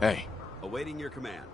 Hey. Awaiting your command.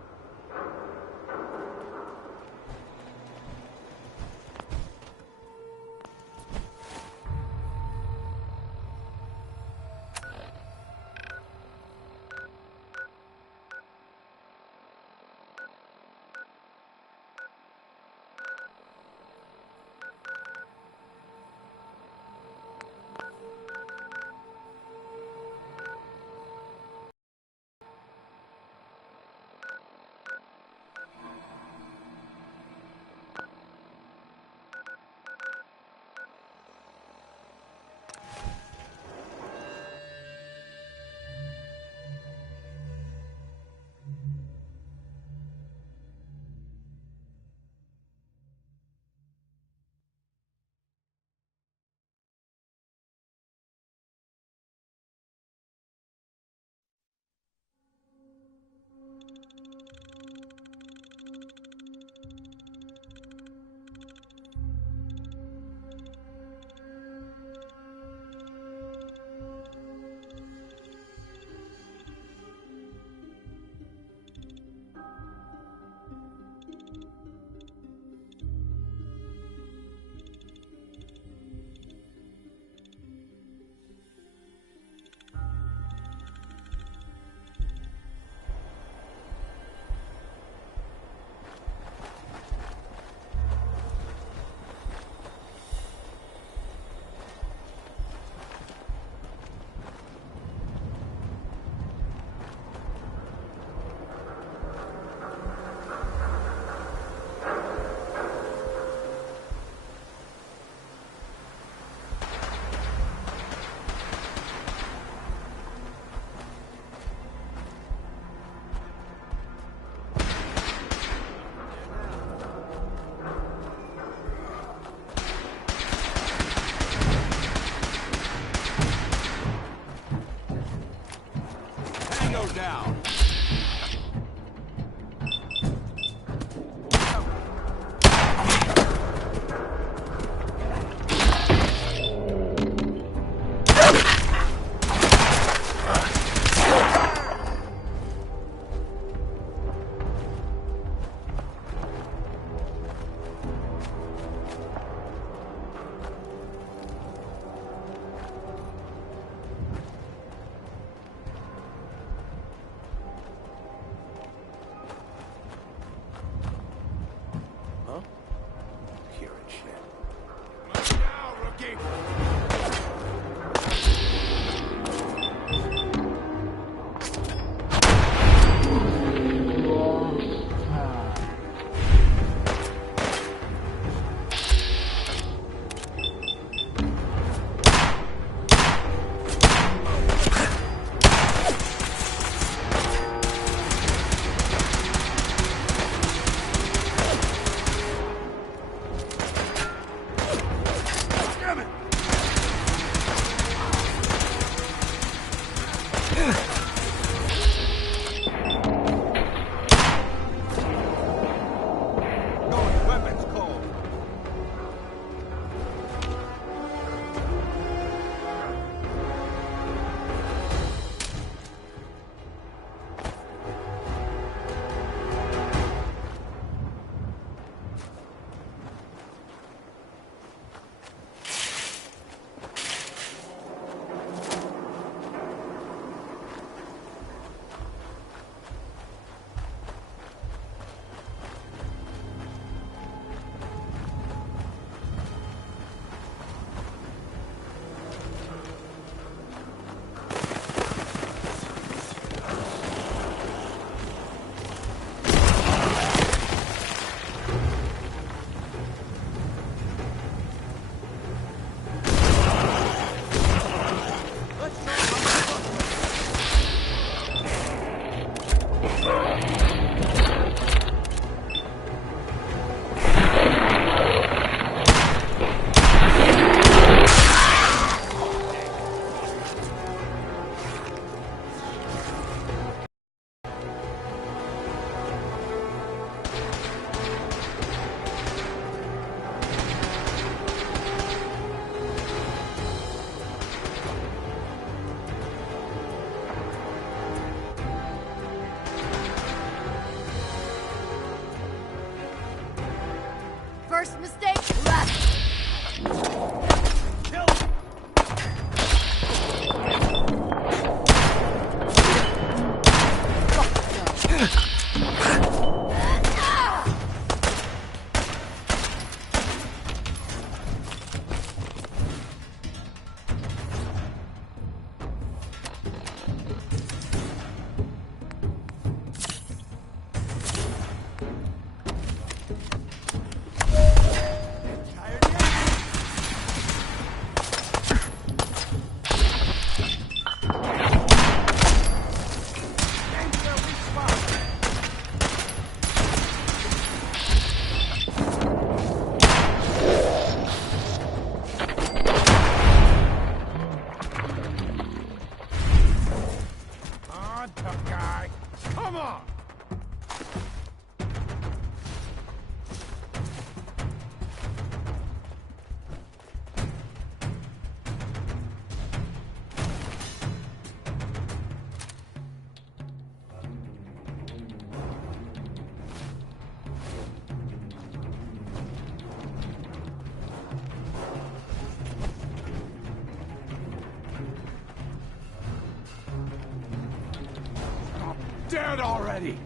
dead already!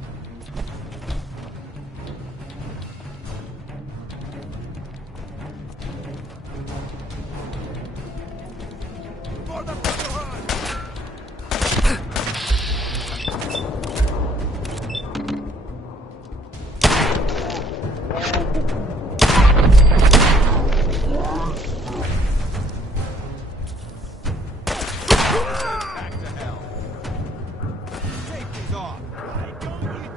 For the Brotherhood! Back to hell. Safety's off. I don't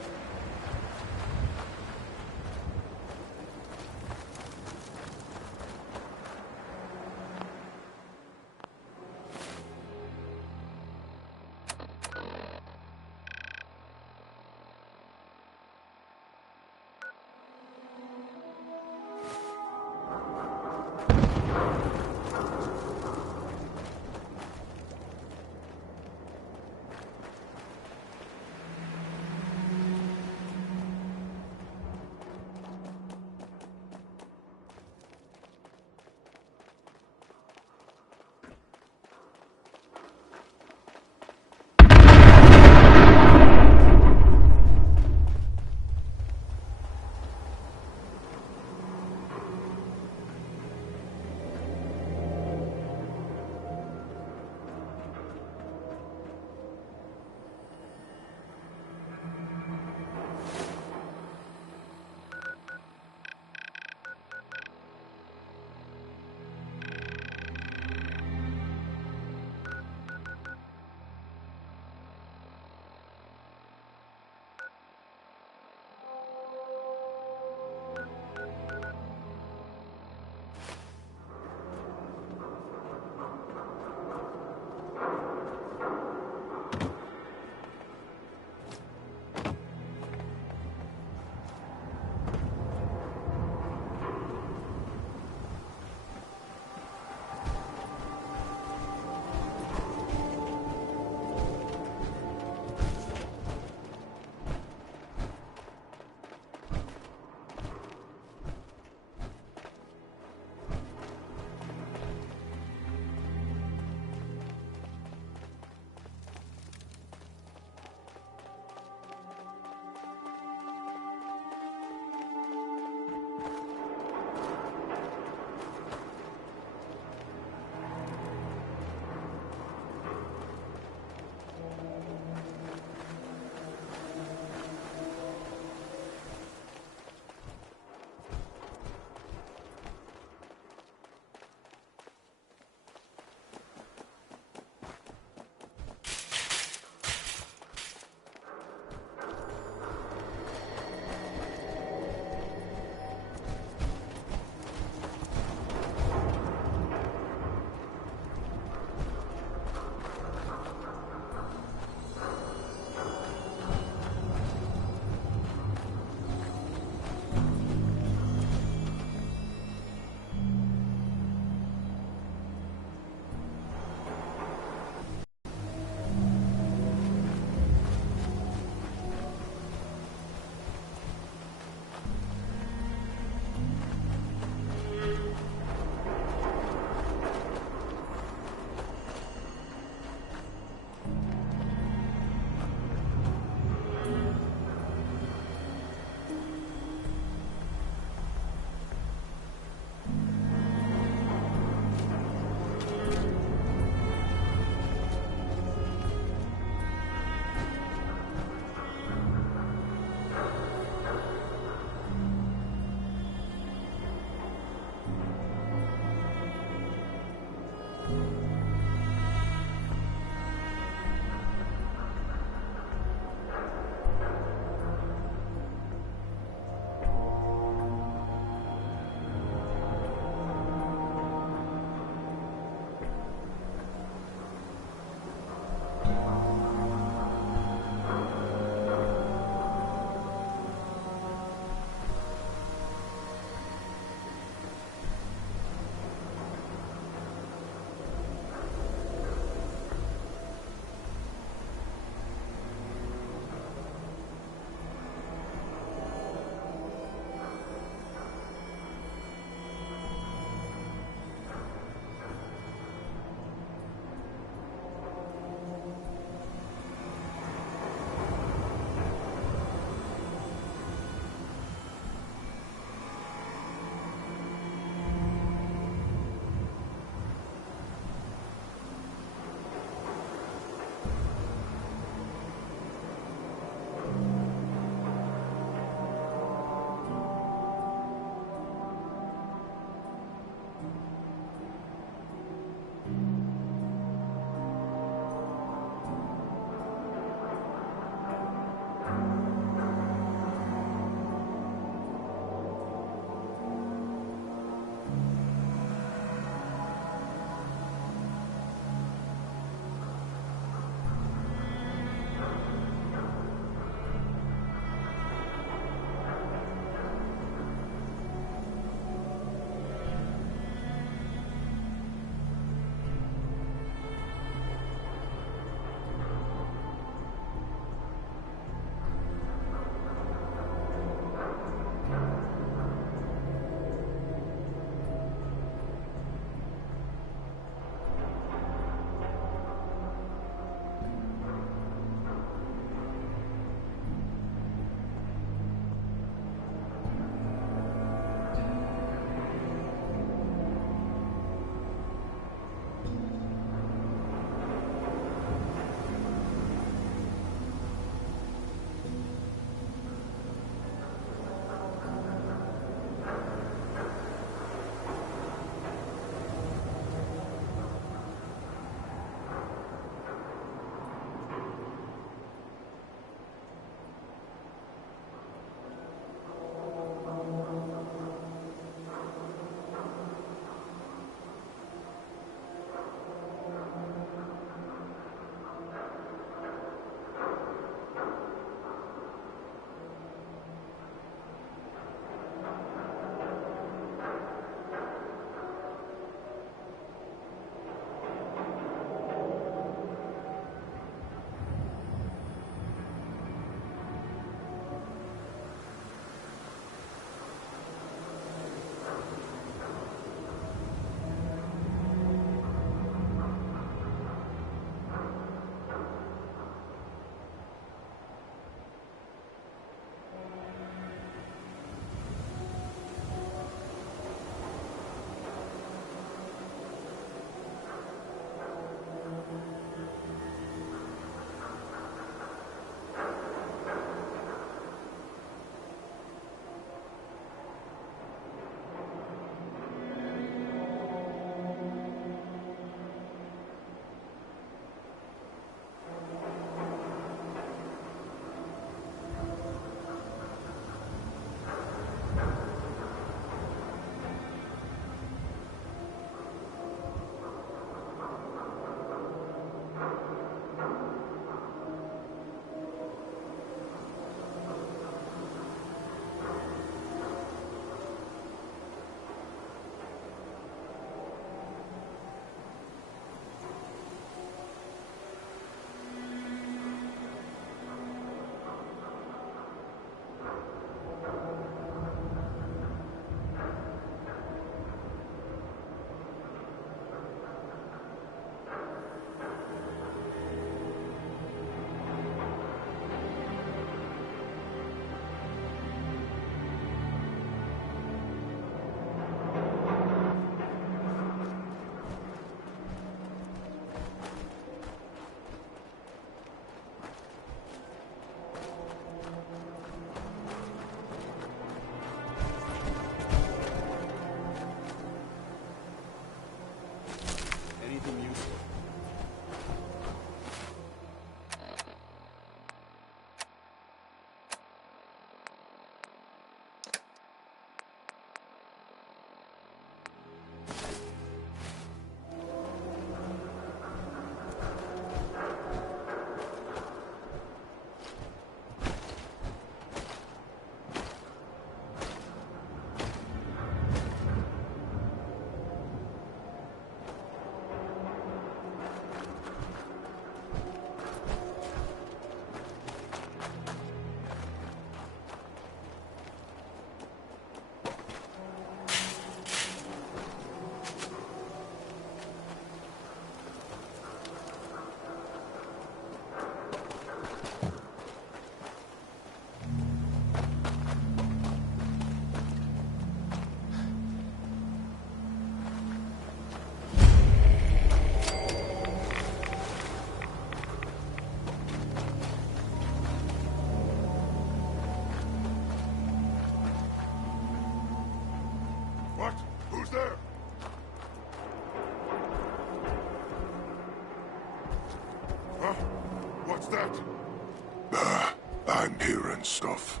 and stuff.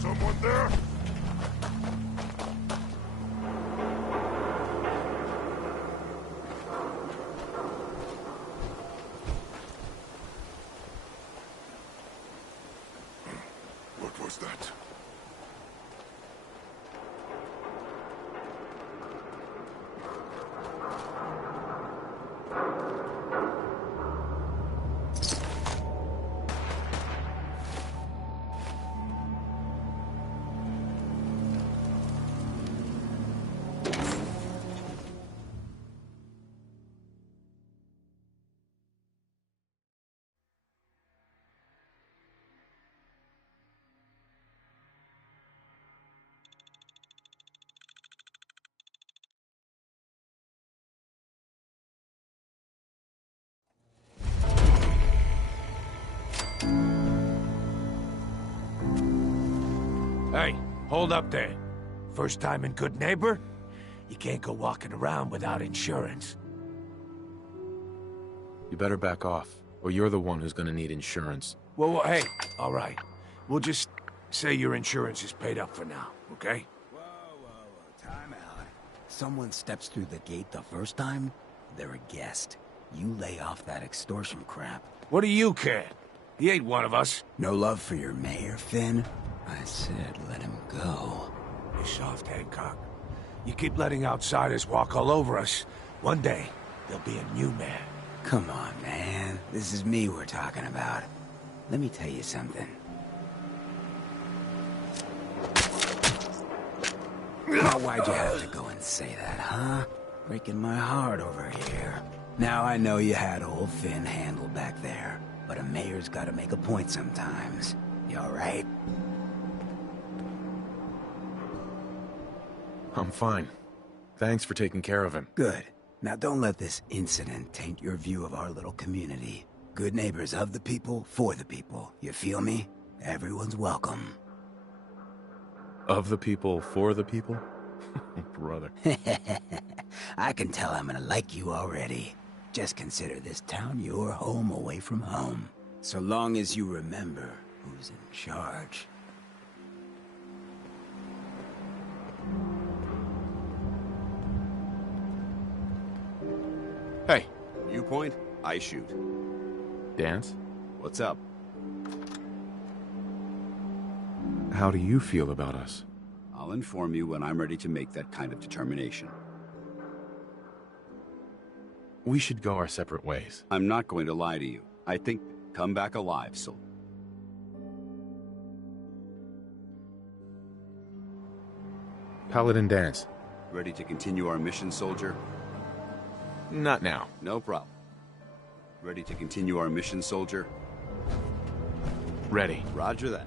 Someone there? What was that? Hey, hold up there. First time in Good Neighbor? You can't go walking around without insurance. You better back off, or you're the one who's gonna need insurance. Well, hey, all right. We'll just say your insurance is paid up for now, okay? Whoa, time out. Someone steps through the gate the first time, they're a guest. You lay off that extortion crap. What do you care? He ain't one of us. No love for your mayor, Finn? I said let him go. You soft, Hancock. You keep letting outsiders walk all over us. One day, there'll be a new man. Come on, man. This is me we're talking about. Let me tell you something. Now, why'd you have to go and say that, huh? Breaking my heart over here. Now I know you had old Finn handled back there, but a mayor's gotta make a point sometimes. You alright? I'm fine. Thanks for taking care of him. Good. Now don't let this incident taint your view of our little community. Good neighbors of the people, for the people. You feel me? Everyone's welcome. Of the people, for the people? Brother. I can tell I'm gonna like you already. Just consider this town your home away from home. So long as you remember who's in charge. Hey, You point, I shoot. Dance? What's up? How do you feel about us? I'll inform you when I'm ready to make that kind of determination. We should go our separate ways. I'm not going to lie to you. I think come back alive, so... Paladin Dance. Ready to continue our mission, soldier? Not now. No problem. Ready to continue our mission, soldier? Ready. Roger that.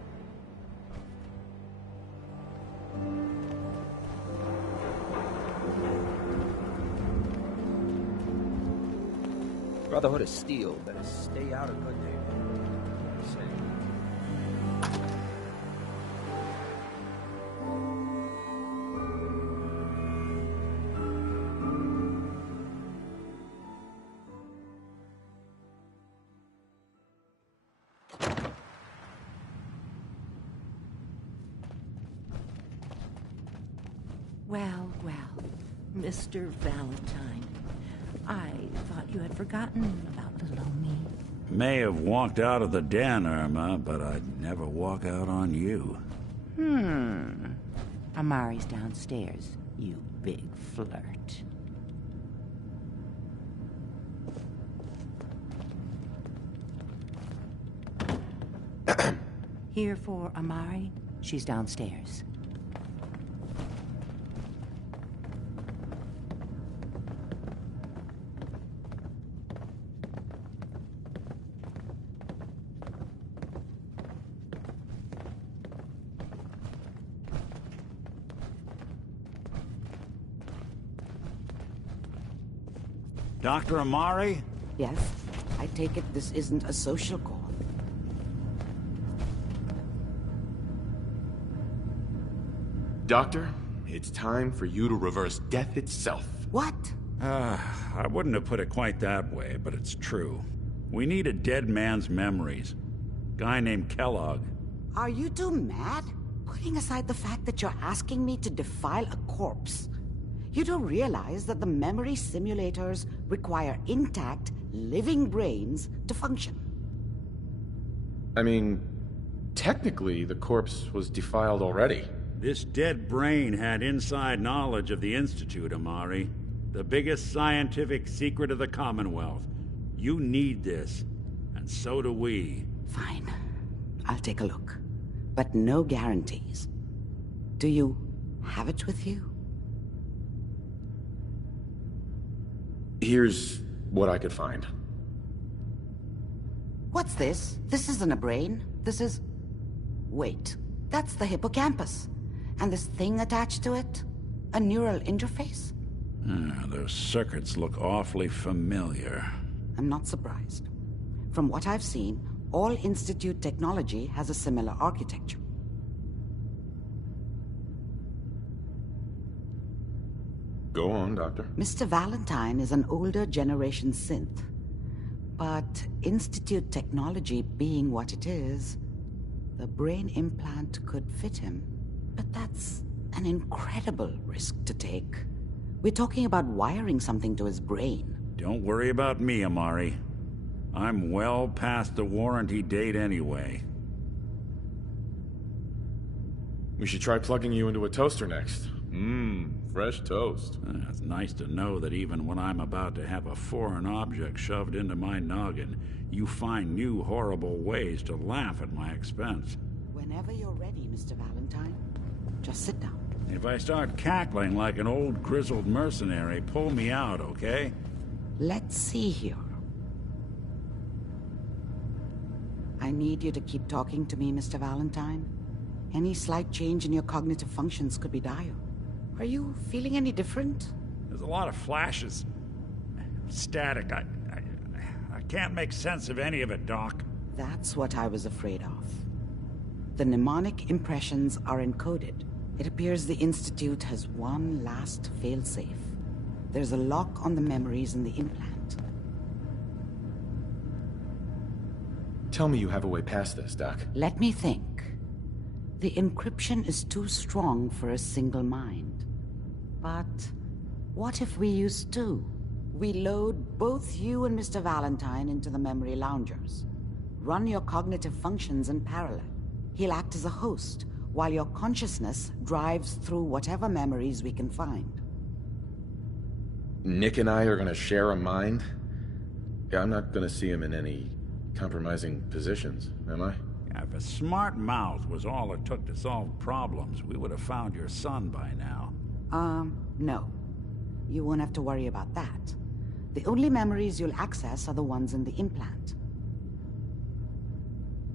Brotherhood of Steel better stay out of Good Neighbor. Well, Mr. Valentine, I thought you had forgotten about little old me. May have walked out of the den, Irma, but I'd never walk out on you. Amari's downstairs, you big flirt. Here for Amari? She's downstairs. Dr. Amari? Yes? I take it this isn't a social call. Doctor, it's time for you to reverse death itself. What? I wouldn't have put it quite that way, but it's true. We need a dead man's memories. Guy named Kellogg. Are you two mad? Putting aside the fact that you're asking me to defile a corpse, you do realize that the memory simulators require intact, living brains to function. I mean, technically, the corpse was defiled already. This dead brain had inside knowledge of the Institute, Amari. The biggest scientific secret of the Commonwealth. You need this, and so do we. Fine. I'll take a look. But no guarantees. Do you have it with you? Here's what I could find. What's this? This isn't a brain. This is... Wait. That's the hippocampus. And this thing attached to it? A neural interface? Those circuits look awfully familiar. I'm not surprised. From what I've seen, all Institute technology has a similar architecture. Go on, Doctor. Mr. Valentine is an older generation synth. But Institute technology being what it is, the brain implant could fit him. But that's an incredible risk to take. We're talking about wiring something to his brain. Don't worry about me, Amari. I'm well past the warranty date anyway. We should try plugging you into a toaster next. Fresh toast. It's nice to know that even when I'm about to have a foreign object shoved into my noggin, you find new horrible ways to laugh at my expense. Whenever you're ready, Mr. Valentine, just sit down. If I start cackling like an old grizzled mercenary, pull me out, okay? Let's see here. I need you to keep talking to me, Mr. Valentine. Any slight change in your cognitive functions could be dire. Are you feeling any different? There's a lot of flashes. Static. I can't make sense of any of it, Doc. That's what I was afraid of. The mnemonic impressions are encoded. It appears the Institute has one last failsafe. There's a lock on the memories in the implant. Tell me you have a way past this, Doc. Let me think. The encryption is too strong for a single mind. But what if we use two? We load both you and Mr. Valentine into the memory loungers. Run your cognitive functions in parallel. He'll act as a host, while your consciousness drives through whatever memories we can find. Nick and I are gonna share a mind? Yeah, I'm not gonna see him in any compromising positions, am I? If a smart mouth was all it took to solve problems, we would have found your son by now. No. You won't have to worry about that. The only memories you'll access are the ones in the implant.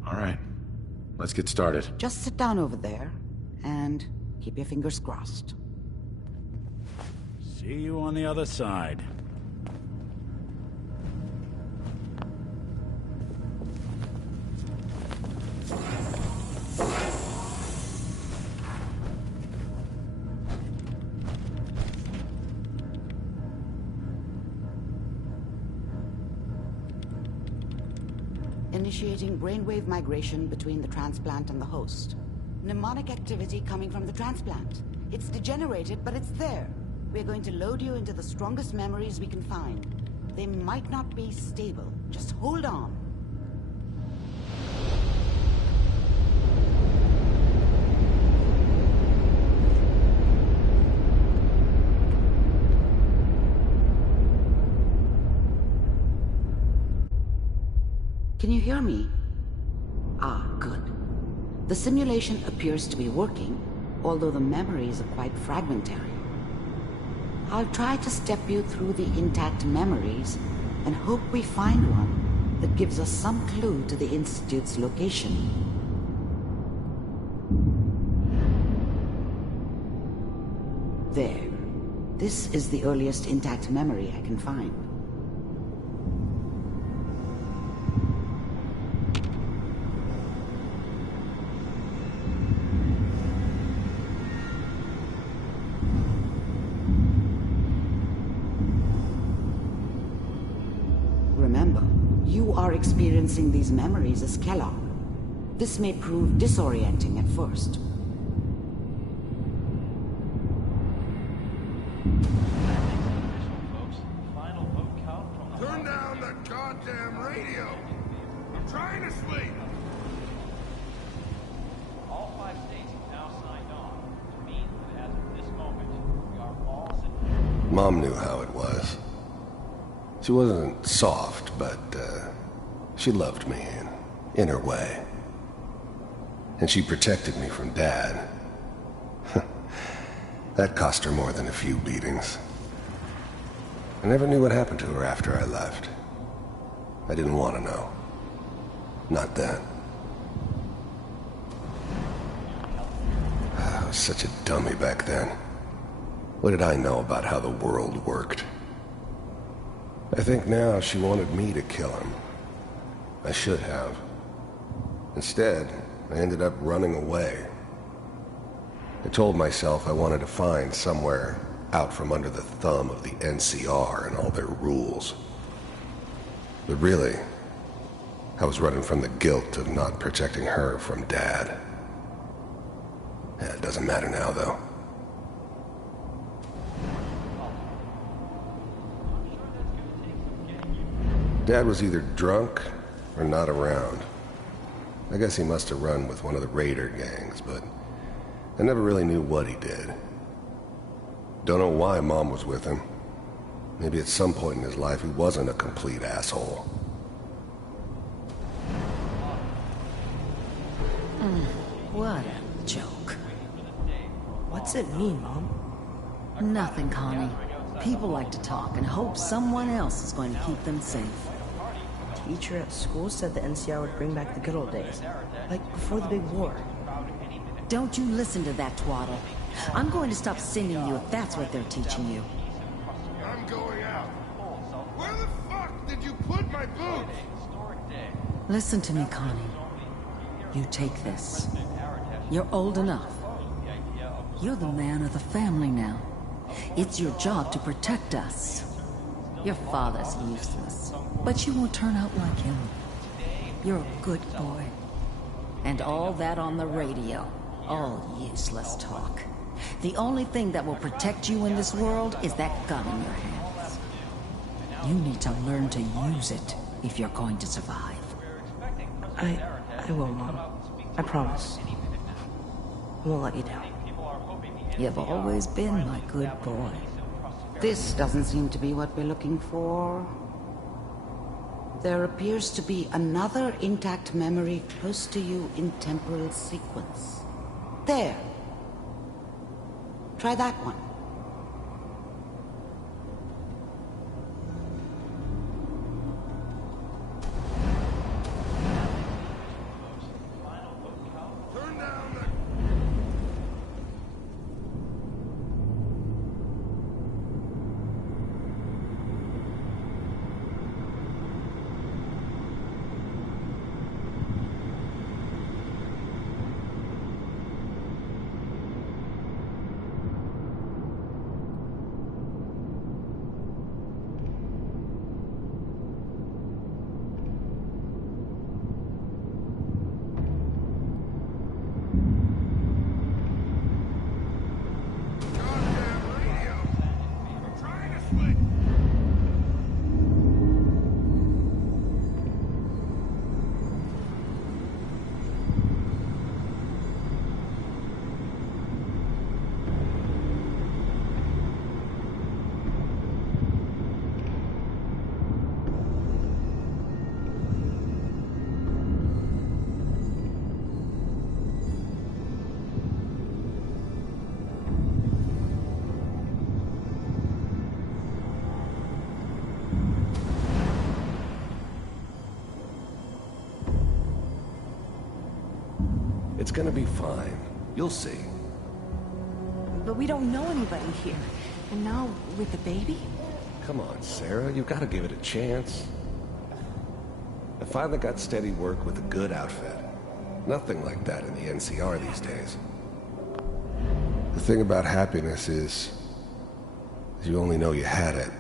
All right. Let's get started. Just sit down over there, and keep your fingers crossed. See you on the other side. Initiating brainwave migration between the transplant and the host. Mnemonic activity coming from the transplant. It's degenerated, but it's there. We're going to load you into the strongest memories we can find. They might not be stable. Just hold on. Can you hear me? Ah, good. The simulation appears to be working, although the memories are quite fragmentary. I'll try to step you through the intact memories and hope we find one that gives us some clue to the Institute's location. There. This is the earliest intact memory I can find. Remember, you are experiencing these memories as Kellogg. This may prove disorienting at first. Turn down that goddamn radio! I'm trying to sleep! All 5 states have now signed on, which means that as of this moment, we are all... Mom knew how it was. She wasn't soft, but she loved me in her way. And she protected me from Dad. That cost her more than a few beatings. I never knew what happened to her after I left. I didn't want to know. Not then. I was such a dummy back then. What did I know about how the world worked? I think now she wanted me to kill him. I should have. Instead, I ended up running away. I told myself I wanted to find somewhere out from under the thumb of the NCR and all their rules. But really, I was running from the guilt of not protecting her from Dad. Yeah, it doesn't matter now, though. Dad was either drunk or not around. I guess he must have run with one of the raider gangs, but I never really knew what he did. Don't know why Mom was with him. Maybe at some point in his life he wasn't a complete asshole. What a joke. What's it mean, Mom? Nothing, Connie. People like to talk and hope someone else is going to keep them safe. Teacher at school said the NCR would bring back the good old days. Like before the big war. Don't you listen to that twaddle. I'm going to stop sending you if that's what they're teaching you. I'm going out. Where the fuck did you put my boots? Listen to me, Connie. You take this. You're old enough. You're the man of the family now. It's your job to protect us. Your father's useless, but you won't turn out like him. You're a good boy. And all that on the radio, all useless talk. The only thing that will protect you in this world is that gun in your hands. You need to learn to use it if you're going to survive. I will, Mom. I promise. I won't let you down. You've always been my good boy. This doesn't seem to be what we're looking for. There appears to be another intact memory close to you in temporal sequence. There. Try that one. Turn down that... It's gonna be fine. You'll see. But we don't know anybody here. And now, with the baby? Come on, Sarah. You've got to give it a chance. I finally got steady work with a good outfit. Nothing like that in the NCR these days. The thing about happiness is you only know you had it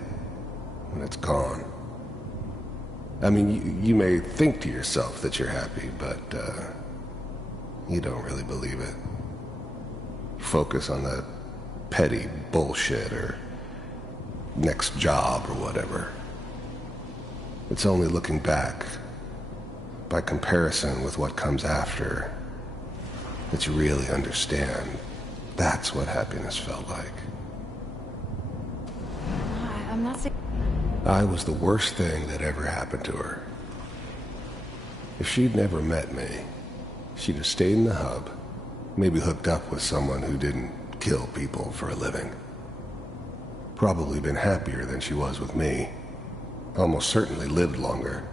when it's gone. I mean, you may think to yourself that you're happy, but, you don't really believe it. Focus on that petty bullshit or next job or whatever. It's only looking back, by comparison with what comes after, that you really understand. That's what happiness felt like. I'm not saying... I was the worst thing that ever happened to her. If she'd never met me, she'd have stayed in the hub, maybe hooked up with someone who didn't kill people for a living. Probably been happier than she was with me. Almost certainly lived longer.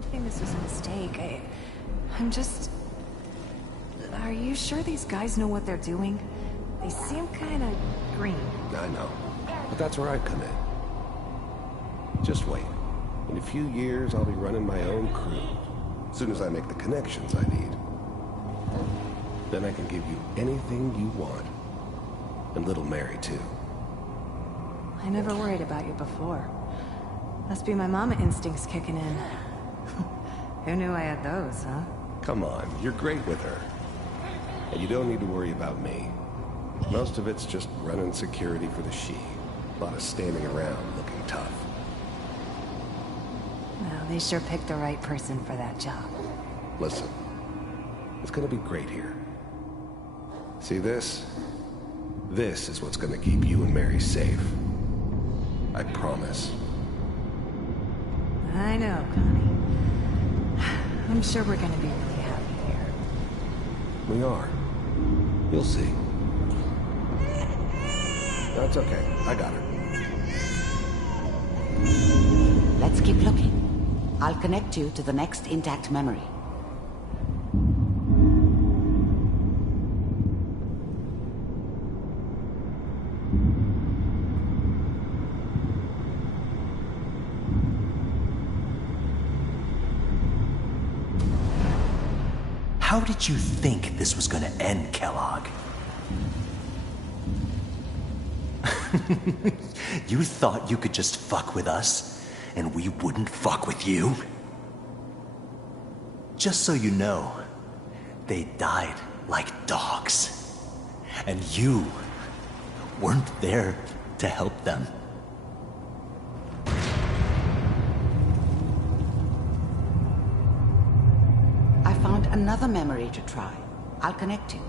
I think this was a mistake. I'm just... Are you sure these guys know what they're doing? They seem kind of green. I know, but that's where I come in. Just wait. In a few years, I'll be running my own crew. As soon as I make the connections I need. Then I can give you anything you want. And little Mary, too. I never worried about you before. Must be my mama instincts kicking in. Who knew I had those, huh? Come on, you're great with her. And you don't need to worry about me. Most of it's just running security for the She. A lot of standing around looking tough. Well, they sure picked the right person for that job. Listen, it's gonna be great here. See this? This is what's gonna keep you and Mary safe. I promise. I know, Connie. I'm sure we're gonna be really happy here. We are. You'll see. That's okay. I got her. Let's keep looking. I'll connect you to the next intact memory. How did you think this was gonna end, Kellogg? You thought you could just fuck with us, and we wouldn't fuck with you? Just so you know, they died like dogs. And you weren't there to help them. I found another memory to try. I'll connect you.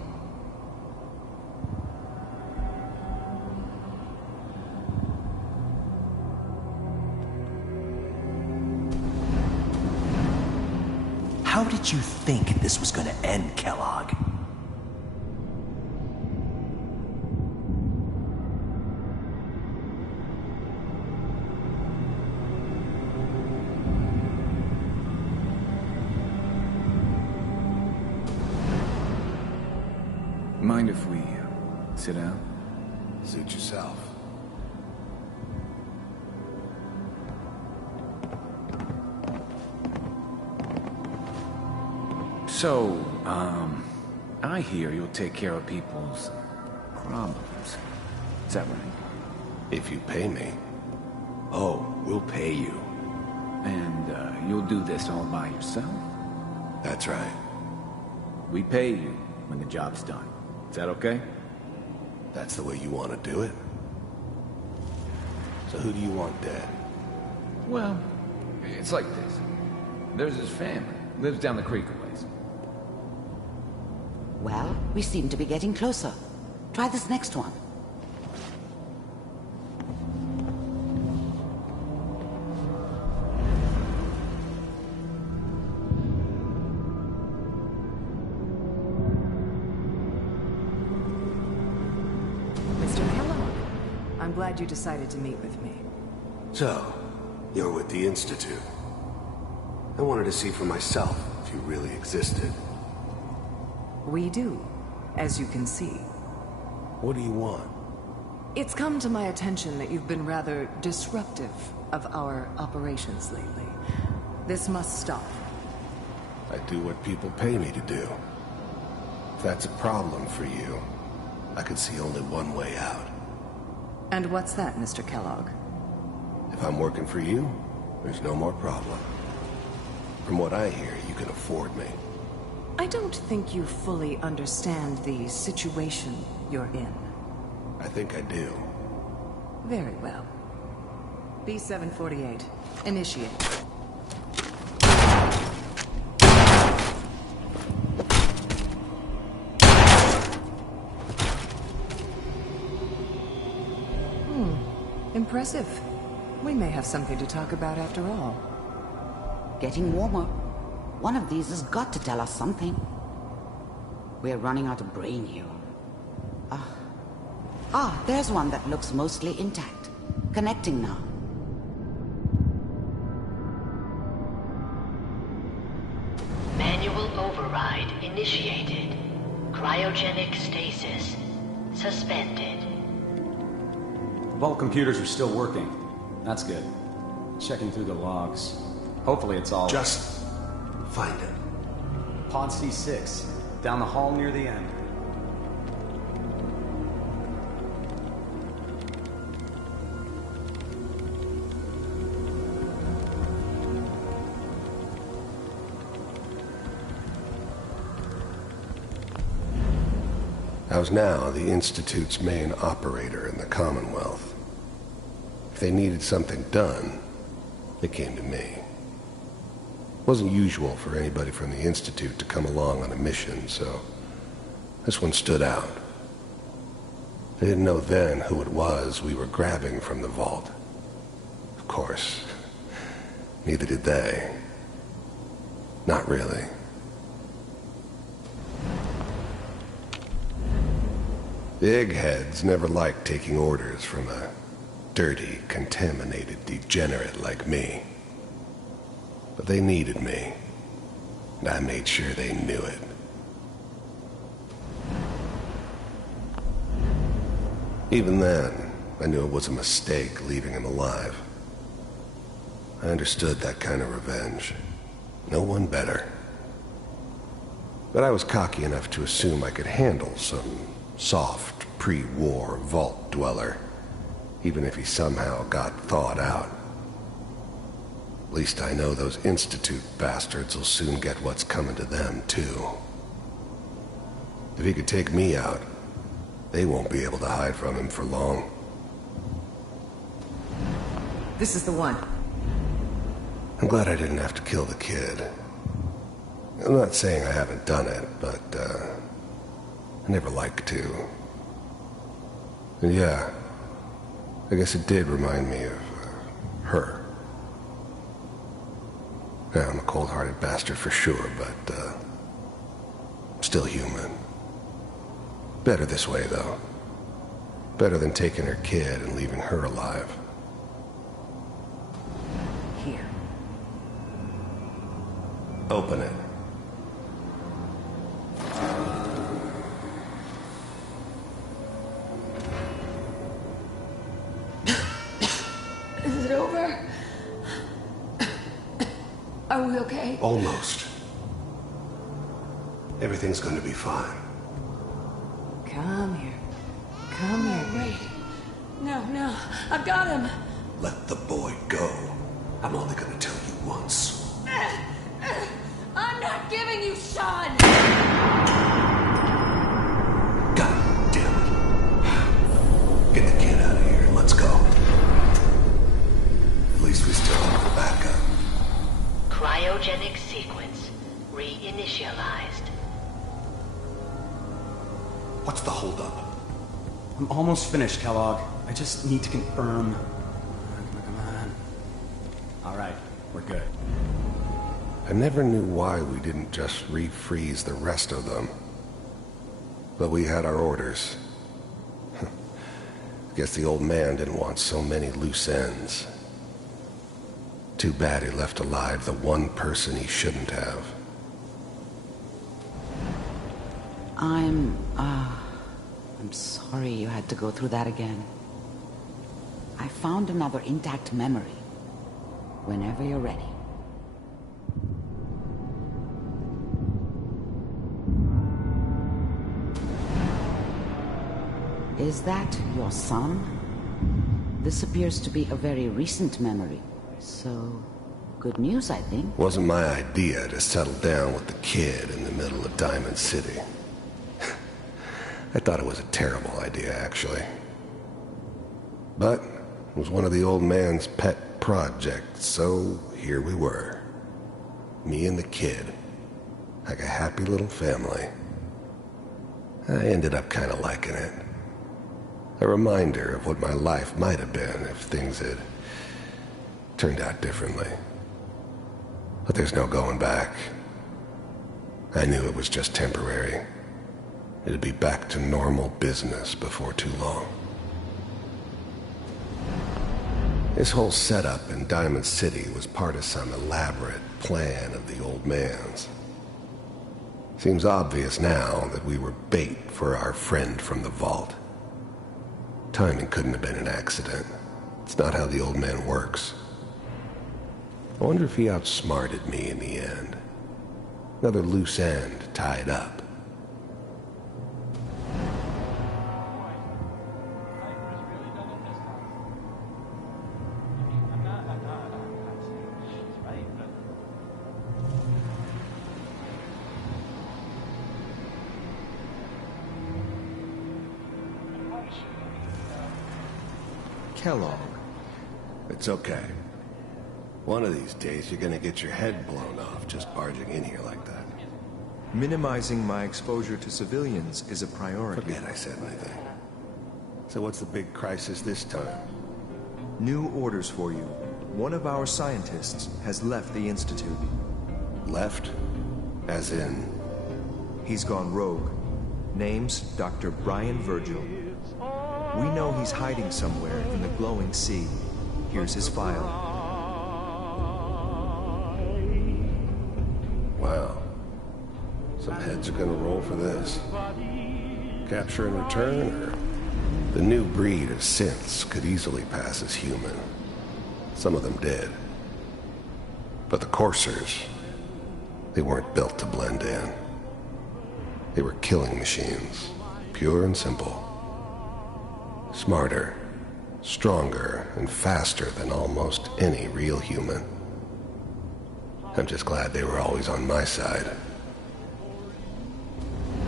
How did you think this was gonna end, Kellogg? Mind if we sit down? Suit yourself. So, I hear you'll take care of people's problems. Is that right? If you pay me. Oh, we'll pay you. And, you'll do this all by yourself? That's right. We pay you when the job's done. Is that okay? That's the way you want to do it? So who do you want dead? Well, it's like this. There's his family. Lives down the creek a ways. Well, we seem to be getting closer. Try this next one. Mr. Kellogg, I'm glad you decided to meet with me. So, you're with the Institute. I wanted to see for myself if you really existed. We do, as you can see. What do you want? It's come to my attention that you've been rather disruptive of our operations lately. This must stop. I do what people pay me to do. If that's a problem for you, I could see only one way out. And what's that, Mr. Kellogg? If I'm working for you, There's no more problem. From what I hear, you can afford me. I don't think you fully understand the situation you're in. I think I do. Very well. B-748. Initiate. Impressive. We may have something to talk about after all. Getting warmer. One of these has got to tell us something. We're running out of brain here. There's one that looks mostly intact. Connecting now. Manual override initiated. Cryogenic stasis suspended. Vault computers are still working. That's good. Checking through the logs. Hopefully it's all... Just find it. Pod C6, down the hall near the end. I was now the Institute's main operator in the Commonwealth. If they needed something done, they came to me. It wasn't usual for anybody from the Institute to come along on a mission, so this one stood out. I didn't know then who it was we were grabbing from the vault. Of course, neither did they. Not really. The eggheads never liked taking orders from a dirty, contaminated degenerate like me. But they needed me, and I made sure they knew it. Even then, I knew it was a mistake leaving him alive. I understood that kind of revenge. No one better. But I was cocky enough to assume I could handle some soft, pre-war vault dweller, even if he somehow got thawed out. At least I know those Institute bastards will soon get what's coming to them, too. If he could take me out, they won't be able to hide from him for long. This is the one. I'm glad I didn't have to kill the kid. I'm not saying I haven't done it, but, I never like to. And yeah, I guess it did remind me of her. Yeah, I'm a cold-hearted bastard for sure, but still human. Better this way, though. Better than taking her kid and leaving her alive. Here. Open it. Is it over? Are we okay? Almost. Everything's going to be fine. Come here. Come here. Wait. No. I've got him. Let the boy go. I'm only going to tell you once. I'm not giving you Sean! God damn it. Get the kid out of here and let's go. At least we still have the backup. Cryogenic sequence reinitialized. What's the holdup? I'm almost finished, Kellogg. I just need to confirm. Come on. All right, we're good. I never knew why we didn't just refreeze the rest of them. But we had our orders. Guess the old man didn't want so many loose ends. Too bad he left alive the one person he shouldn't have. I'm sorry you had to go through that again. I found another intact memory. Whenever you're ready. Is that your son? This appears to be a very recent memory. So, good news, I think. Wasn't my idea to settle down with the kid in the middle of Diamond City. I thought it was a terrible idea, actually. But it was one of the old man's pet projects, so here we were. Me and the kid. Like a happy little family. I ended up kind of liking it. A reminder of what my life might have been if things had turned out differently. But there's no going back. I knew it was just temporary. It'd be back to normal business before too long. This whole setup in Diamond City was part of some elaborate plan of the old man's. Seems obvious now that we were bait for our friend from the vault. Timing couldn't have been an accident. It's not how the old man works. I wonder if he outsmarted me in the end. Another loose end tied up. Kellogg. It's okay. One of these days you're gonna get your head blown off just barging in here like that. Minimizing my exposure to civilians is a priority. Forget I said anything. So what's the big crisis this time? New orders for you. One of our scientists has left the Institute. Left? As in? He's gone rogue. Name's Dr. Brian Virgil. We know he's hiding somewhere in the glowing sea. Here's his file. Wow. Some heads are gonna roll for this. Capture and return, or... The new breed of synths could easily pass as human. Some of them did. But the coursers, they weren't built to blend in. They were killing machines, pure and simple. Smarter, stronger, and faster than almost any real human. I'm just glad they were always on my side.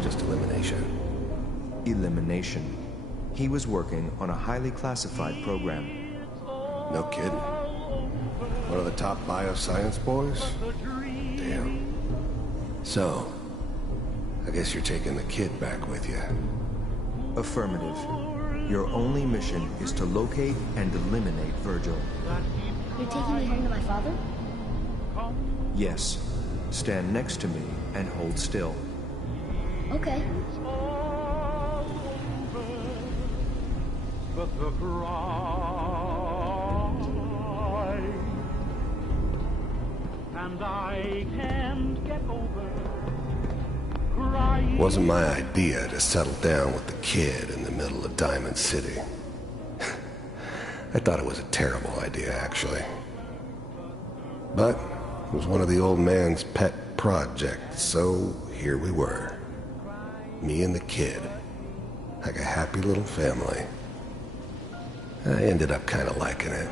Just elimination. Elimination. He was working on a highly classified program. No kidding. One of the top bioscience boys? Damn. So, I guess you're taking the kid back with you. Affirmative. Your only mission is to locate and eliminate Virgil. You're taking me home to my father? Yes. Stand next to me and hold still. Okay. And I can't get over. Wasn't my idea to settle down with the kid in the middle of Diamond City. I thought it was a terrible idea, actually. But it was one of the old man's pet projects, so here we were. Me and the kid. Like a happy little family. I ended up kind of liking it.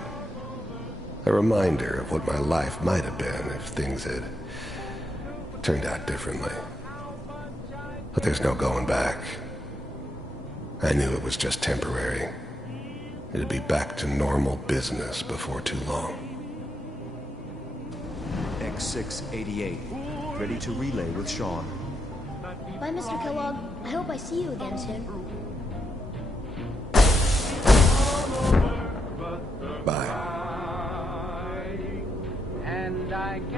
A reminder of what my life might have been if things had turned out differently. But there's no going back. I knew it was just temporary. It'd be back to normal business before too long. X688, ready to relay with Sean. Bye, Mr. Kellogg. I hope I see you again soon. Bye.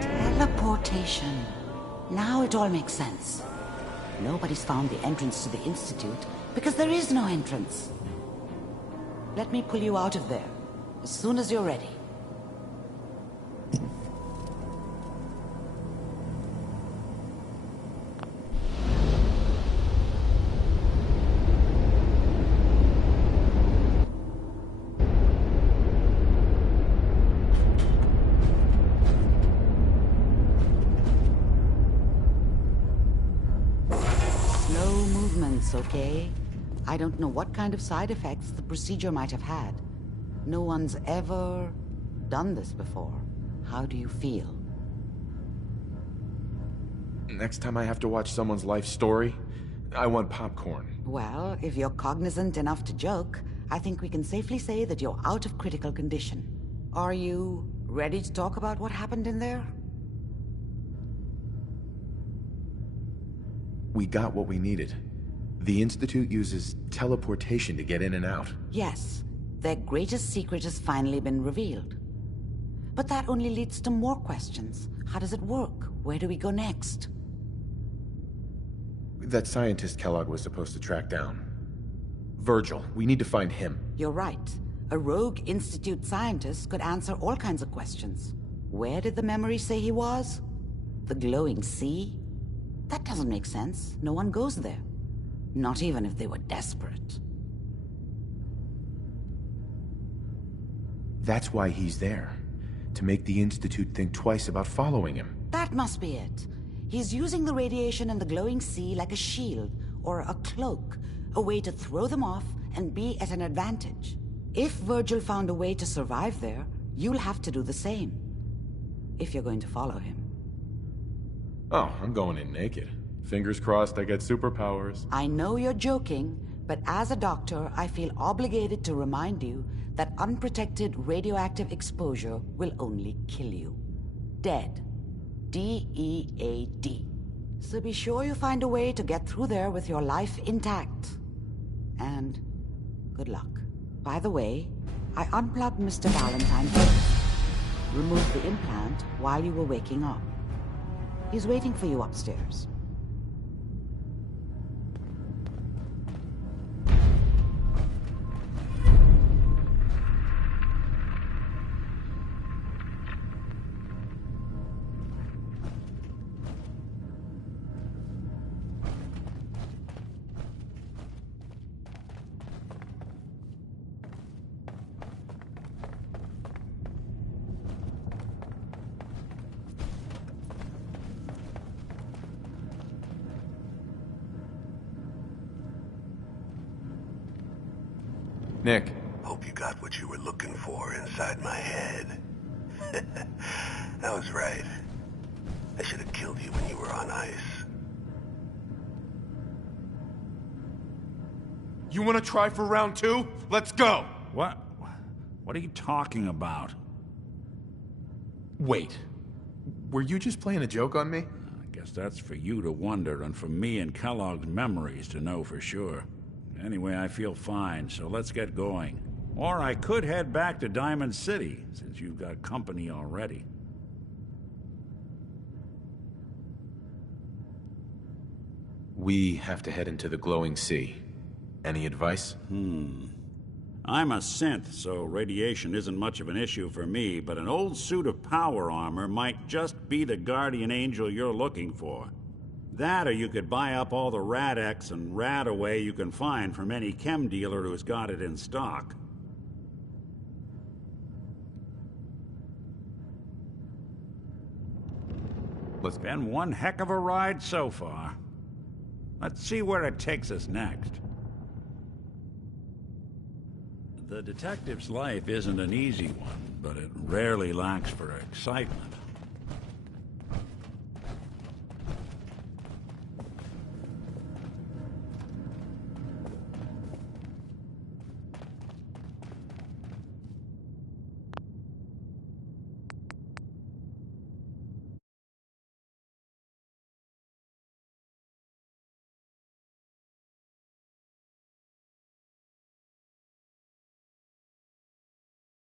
Teleportation. Now it all makes sense. Nobody's found the entrance to the Institute because there is no entrance. Let me pull you out of there as soon as you're ready. Okay? I don't know what kind of side effects the procedure might have had. No one's ever done this before. How do you feel? Next time I have to watch someone's life story, I want popcorn. Well, if you're cognizant enough to joke, I think we can safely say that you're out of critical condition. Are you ready to talk about what happened in there? We got what we needed. The Institute uses teleportation to get in and out. Yes, their greatest secret has finally been revealed. But that only leads to more questions. How does it work? Where do we go next? That scientist Kellogg was supposed to track down. Virgil, we need to find him. You're right. A rogue Institute scientist could answer all kinds of questions. Where did the memory say he was? The glowing sea? That doesn't make sense. No one goes there. Not even if they were desperate. That's why he's there. To make the Institute think twice about following him. That must be it. He's using the radiation and the glowing sea like a shield, or a cloak, a way to throw them off and be at an advantage. If Virgil found a way to survive there, you'll have to do the same. If you're going to follow him. Oh, I'm going in naked. Fingers crossed I get superpowers. I know you're joking, but as a doctor, I feel obligated to remind you that unprotected radioactive exposure will only kill you. Dead. D-E-A-D. So be sure you find a way to get through there with your life intact. And good luck. By the way, I unplugged Mr. Valentine first. Removed the implant while you were waking up. He's waiting for you upstairs. Nick. Hope you got what you were looking for inside my head. I was right. I should have killed you when you were on ice. You want to try for round 2? Let's go! What are you talking about? Wait. Were you just playing a joke on me? I guess that's for you to wonder, and for me and Kellogg's memories to know for sure. Anyway, I feel fine, so let's get going. Or I could head back to Diamond City, since you've got company already. We have to head into the glowing sea. Any advice? I'm a synth, so radiation isn't much of an issue for me, but an old suit of power armor might just be the guardian angel you're looking for. That, or you could buy up all the Rad-X and Rad-Away you can find from any chem dealer who's got it in stock. It's been one heck of a ride so far. Let's see where it takes us next. The detective's life isn't an easy one, but it rarely lacks for excitement.